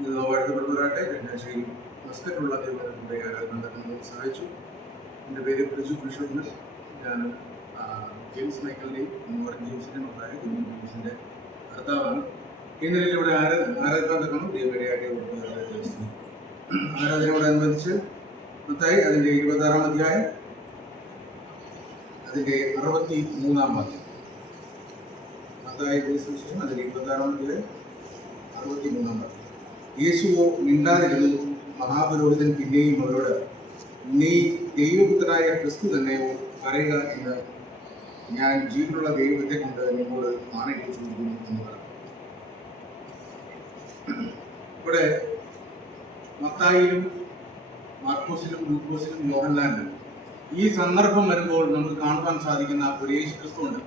വാഴ്ത്തപ്പെടുമാറാട്ടെ. ചങ്ങനാശ്ശേരി മസ്കറ്റുള്ള ദൈവത്തിന്റെ ആരാധന നടത്തുന്നതിന് സഹായിച്ചു. എൻ്റെ പേര് പ്രിജു ബിഷോപ്പ്. ഞാൻ ജെയിംസ് മൈക്കലിൻ്റെയും മോഹൻ ജെയിംസിൻ്റെ മക്കളായ ജെയിംസിൻ്റെ ഭർത്താവാണ്. ഈ നിലയിൽ ഇവിടെ ആരാധന നടക്കണം. ദൈവവിടെയായിട്ട് ആരാധനയോടനുബന്ധിച്ച് മത്തായി അതിൻ്റെ 26-ാം അധ്യായം അതിൻ്റെ 63-ാം വാക്യം. മത്തായി സുവിശേഷം അതിൻ്റെ 26-ാം അധ്യായം 63-ാം വാക്യം. യേശുവോ മിണ്ടാതിരുന്നു. മഹാപുരോഹിതൻ പിന്നെയും അവരോട്, നീ ദൈവപുത്രനായ ക്രിസ്തു തന്നെയോ പറയുക എന്ന് ഞാൻ ജീവനുള്ള ദൈവത്തെ കൊണ്ട് നിങ്ങളോട് ആണയിട്ട് ചോദിക്കുന്നു എന്ന് പറഞ്ഞു. ഇവിടെ മത്തായിലും മാർക്കോസിലും ലൂക്കോസിലും യോഹന്നാനിലും ഈ സന്ദർഭം വരുമ്പോൾ നമുക്ക് കാണുവാൻ സാധിക്കുന്ന ഒരു യേശു ക്രിസ്തു ഉണ്ട്.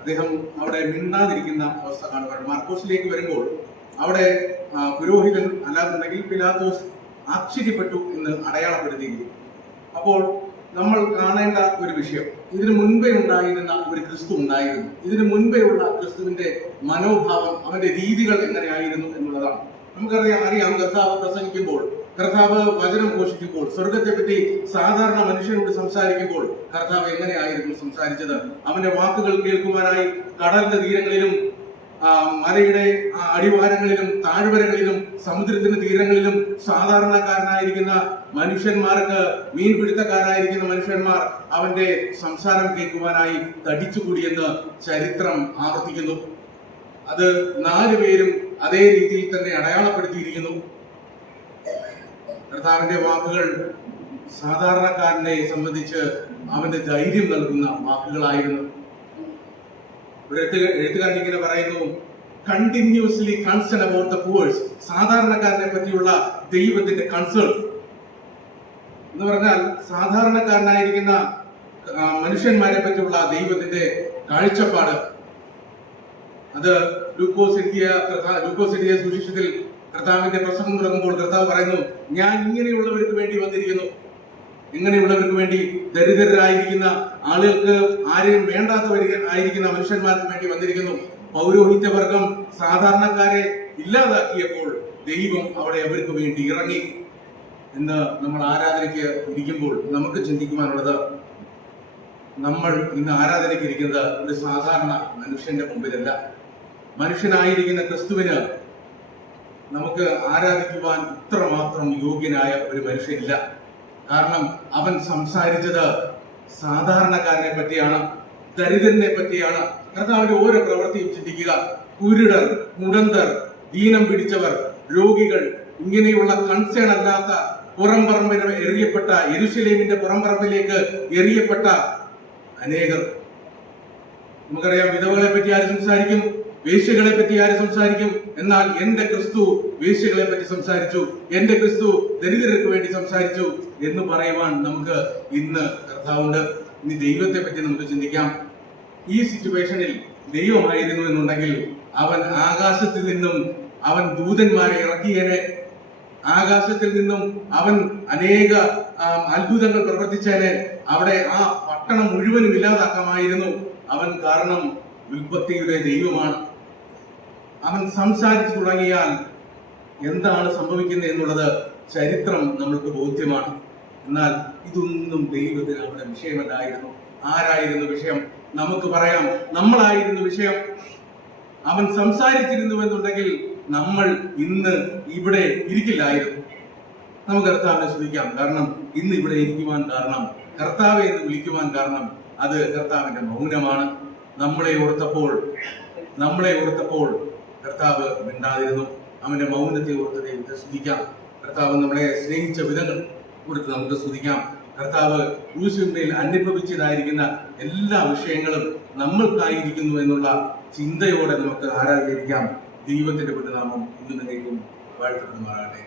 അദ്ദേഹം അവിടെ മിണ്ടാതിരിക്കുന്ന അവസ്ഥ കാണുവാൻ. മാർക്കോസിലേക്ക് വരുമ്പോൾ അവിടെ പുരോഹിതൻ അല്ലാന്നുണ്ടെങ്കിൽ പിലാത്തോസ് ആശ്ചര്യപ്പെട്ടു എന്ന് അടയാളപ്പെടുത്തിയിരിക്കുന്നു. അപ്പോൾ നമ്മൾ കാണേണ്ട ഒരു വിഷയം, ഇതിനു മുൻപേ ഉണ്ടായിരുന്ന ഒരു ക്രിസ്തു ഉണ്ടായിരുന്നു. ഇതിനു മുൻപേ ഉള്ള ക്രിസ്തുവിന്റെ മനോഭാവം, അവന്റെ രീതികൾ എങ്ങനെയായിരുന്നു എന്നുള്ളതാണ്. അറിയാം കർത്താവ് പ്രസംഗിക്കുമ്പോൾ, കർത്താവ് വചനം ഘോഷിക്കുമ്പോൾ, സ്വർഗത്തെ പറ്റി സാധാരണ മനുഷ്യരോട് സംസാരിക്കുമ്പോൾ കർത്താവ് എങ്ങനെയായിരുന്നു സംസാരിച്ചത്. അവന്റെ വാക്കുകൾ കേൾക്കുവാനായി കടലിന്റെ തീരങ്ങളിലും മലയുടെ അടിവാരങ്ങളിലും താഴ്വരകളിലും സമുദ്രത്തിന്റെ തീരങ്ങളിലും സാധാരണക്കാരനായിരിക്കുന്ന മനുഷ്യന്മാർക്ക്, മീൻപിടുത്തക്കാരായിരിക്കുന്ന മനുഷ്യന്മാർ അവന്റെ സംസാരം കേൾക്കുവാനായി തടിച്ചുകൂടിയെന്ന് ചരിത്രം ആവർത്തിക്കുന്നു. അത് 4 പേരും അതേ രീതിയിൽ തന്നെ അടയാളപ്പെടുത്തിയിരിക്കുന്നു. കർത്താവിന്റെ വാക്കുകൾ സാധാരണക്കാരനെ സംബന്ധിച്ച് അവന്റെ ധൈര്യം നൽകുന്ന വാക്കുകളായിരുന്നു. എഴുത്തുകാരൻ ഇങ്ങനെ പറയുന്നു, continuously concern about the poors. സാധാരണക്കാരനെ പറ്റിയുള്ള ദൈവത്തിന്റെ കൺസേൺ എന്ന് പറഞ്ഞാൽ സാധാരണക്കാരനായിരിക്കുന്ന മനുഷ്യന്മാരെ പറ്റിയുള്ള ദൈവത്തിന്റെ കാഴ്ചപ്പാട്. അത് ലൂക്കോസ് എഴുതിയ സുവിശേഷത്തിൽ കർത്താവിന്റെ പ്രസംഗം തുടങ്ങുമ്പോൾ കർത്താവ് പറയുന്നു, ഞാൻ ഇങ്ങനെയുള്ളവർക്ക് വേണ്ടി വന്നിരിക്കുന്നു. ഇങ്ങനെയുള്ളവർക്ക് വേണ്ടി, ദരിദ്രരായിരിക്കുന്ന ആളുകൾക്ക്, ആരെയും വേണ്ടാത്തവരായിരിക്കുന്ന മനുഷ്യന്മാർക്ക് വേണ്ടി വന്നിരിക്കുന്നു. പൗരോഹിത്യവർഗം സാധാരണക്കാരെ ഇല്ലാതാക്കിയപ്പോൾ ദൈവം അവിടെ അവർക്ക് വേണ്ടി ഇറങ്ങി എന്ന് നമ്മൾ ആരാധനയ്ക്ക് ഇരിക്കുമ്പോൾ നമുക്ക് ചിന്തിക്കുവാനുള്ളത്, നമ്മൾ ഇന്ന് ആരാധനയ്ക്ക് ഇരിക്കുന്നത് ഒരു സാധാരണ മനുഷ്യന്റെ മുമ്പിലല്ല. മനുഷ്യനായിരിക്കുന്ന ക്രിസ്തുവിന് നമുക്ക് ആരാധിക്കുവാൻ ഇത്രമാത്രം യോഗ്യനായ ഒരു മനുഷ്യനില്ല. കാരണം അവൻ സംസാരിച്ചത് സാധാരണക്കാരനെ പറ്റിയാണ്, ദരിദ്രനെ പറ്റിയാണ്. കർത്താവിന്റെ ഓരോ പ്രവൃത്തിയും ചിന്തിക്കുക. കുരുടർ, മുടന്തർ, ദീനം പിടിച്ചവർ, രോഗികൾ, ഇങ്ങനെയുള്ള കൺസേൺ അല്ലാത്ത പുറംപറമ്പിൽ എറിയപ്പെട്ട, യെരൂശലേമിന്റെ പുറംപറമ്പിലേക്ക് എറിയപ്പെട്ട അനേകർ. നമുക്കറിയാം, വിധവകളെ പറ്റി ആര് സംസാരിക്കും? വേശ്യകളെ പറ്റി ആര് സംസാരിക്കും? എന്നാൽ എന്റെ ക്രിസ്തു വേശ്യകളെ പറ്റി സംസാരിച്ചു, എന്റെ ക്രിസ്തു ദരിദ്രർക്ക് വേണ്ടി സംസാരിച്ചു എന്ന് പറയുവാൻ നമുക്ക് ഇന്ന് കർത്താവുണ്ട്. ഇനി ദൈവത്തെ പറ്റി നമുക്ക് ചിന്തിക്കാം. ഈ സിറ്റുവേഷനിൽ ദൈവമായിരുന്നു എന്നുണ്ടെങ്കിൽ അവൻ ആകാശത്തിൽ നിന്നും അവൻ ദൂതന്മാരെ ഇറക്കിയേനെ. ആകാശത്തിൽ നിന്നും അവൻ അനേക അത്ഭുതങ്ങൾ പ്രവർത്തിച്ചേനെ. അവിടെ ആ പട്ടണം മുഴുവനും ഇല്ലാതാക്കാമായിരുന്നു. അവൻ കാരണം ഉൽപ്പത്തിയുടെ ദൈവമാണ്. അവൻ സംസാരിച്ചു തുടങ്ങിയാൽ എന്താണ് സംഭവിക്കുന്നത് എന്നുള്ളത് ചരിത്രം നമ്മൾക്ക് ബോധ്യമാണ്. എന്നാൽ ഇതൊന്നും ദൈവത്തിന് അവിടെ വിഷയമല്ലായിരുന്നു. ആരായിരുന്നു വിഷയം? നമുക്ക് പറയാം, നമ്മളായിരുന്നു വിഷയം. അവൻ സംസാരിച്ചിരുന്നുവെന്നുണ്ടെങ്കിൽ നമ്മൾ ഇന്ന് ഇവിടെ ഇരിക്കില്ലായിരുന്നു. നമുക്ക് കർത്താവിനെ സ്തുതിക്കാം. കാരണം ഇന്ന് ഇവിടെ ഇരിക്കുവാൻ കാരണം, കർത്താവെ എന്ന് വിളിക്കുവാൻ കാരണം, അത് കർത്താവിന്റെ മൗനമാണ്. നമ്മളെ ഓർത്തപ്പോൾ കർത്താവ് മിണ്ടാതിരുന്നു. അവന്റെ മൗനത്തെ ഓർത്ത് ദൈവത്തെ സ്തുതിക്കാം. കർത്താവ് നമ്മളെ സ്നേഹിച്ച വിധങ്ങൾ ഓർത്ത് നമുക്ക് സ്തുതിക്കാം. കർത്താവ് ക്രൂശിന്മേൽ അനുഭവിച്ചതായിരിക്കുന്ന എല്ലാ വിഷയങ്ങളും നമ്മൾക്കായിരിക്കുന്നു എന്നുള്ള ചിന്തയോടെ നമുക്ക് ആരാധിക്കാം. ദൈവത്തിന്റെ നാമം ഇന്നും വാഴ്ത്തപ്പെടുമാറാകട്ടെ.